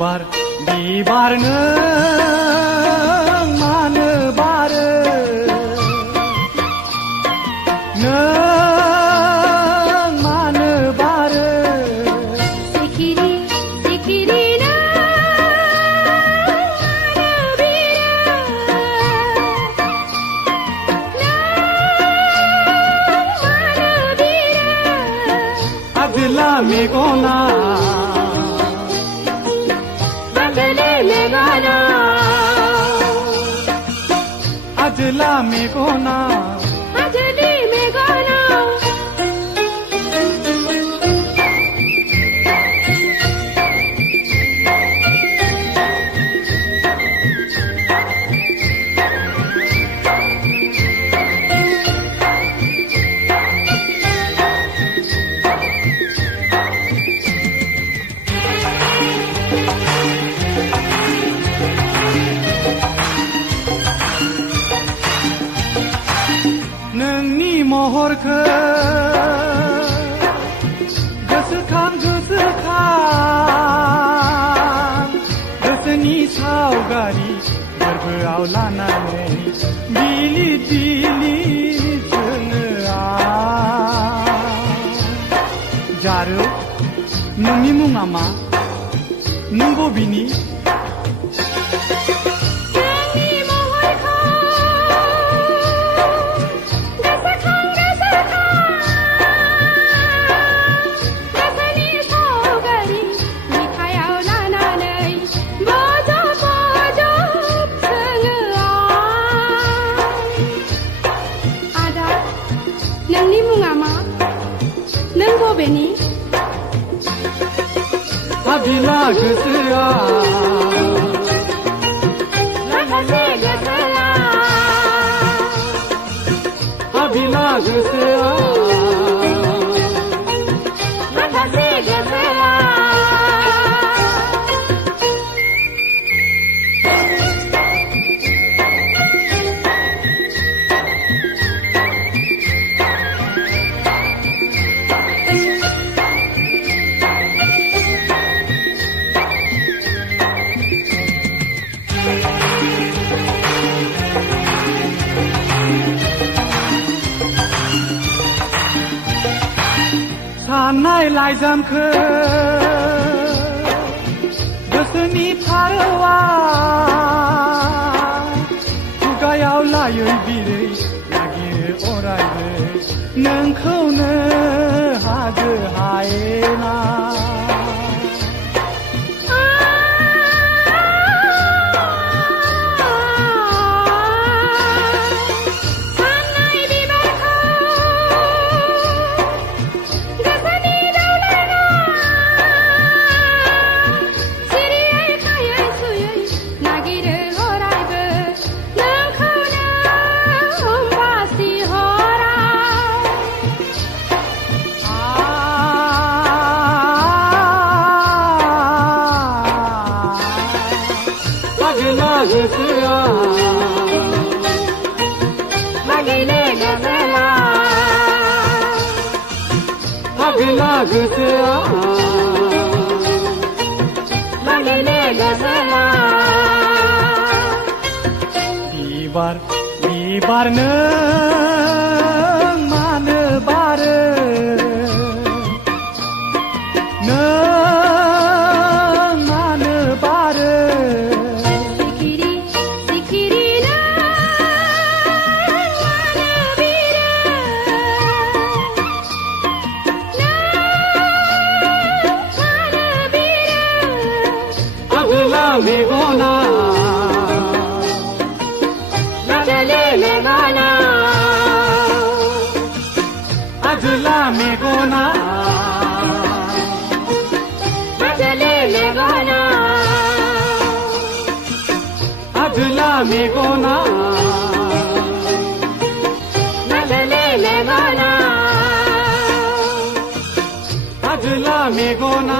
बिबार नों मानो बारो नों मानो बारो सिखिरि सिखिरि नों मानो बिरो नों मानो बिरो आजला मेगना आजला मेगना आजली मेगना नोंनि महरखौ गोसोखां गोसोनि सावगारि गोरबोआव लानानै बिलिर बिलिर जोङो जारौ नोंनि मुङा मा नों बबेनि नोंनि मुङा मा नों बबेनि हाबिला गोसोआ माखासे गोसोआ हाबिला गोसोआ माखासे गोसोआ साननाय लाइजामखौ गोसोनि फारौआ खुगायाव लायै बिरै नागिरो अरायबो नोंखौनो हाजो हायेना गोसोआ मागिले गोसोआ हाबिला गोसोआ मागिले गोसोआ बिबार नों मानो बारो नों मानो बारो सिखिरि सिखिरि नों मानो बिरो नों मानो बिरो आजला मेगना आजली मेगना आजला मेगना आजली मेगना आजला मेगना आजली मेगना आजला मेगना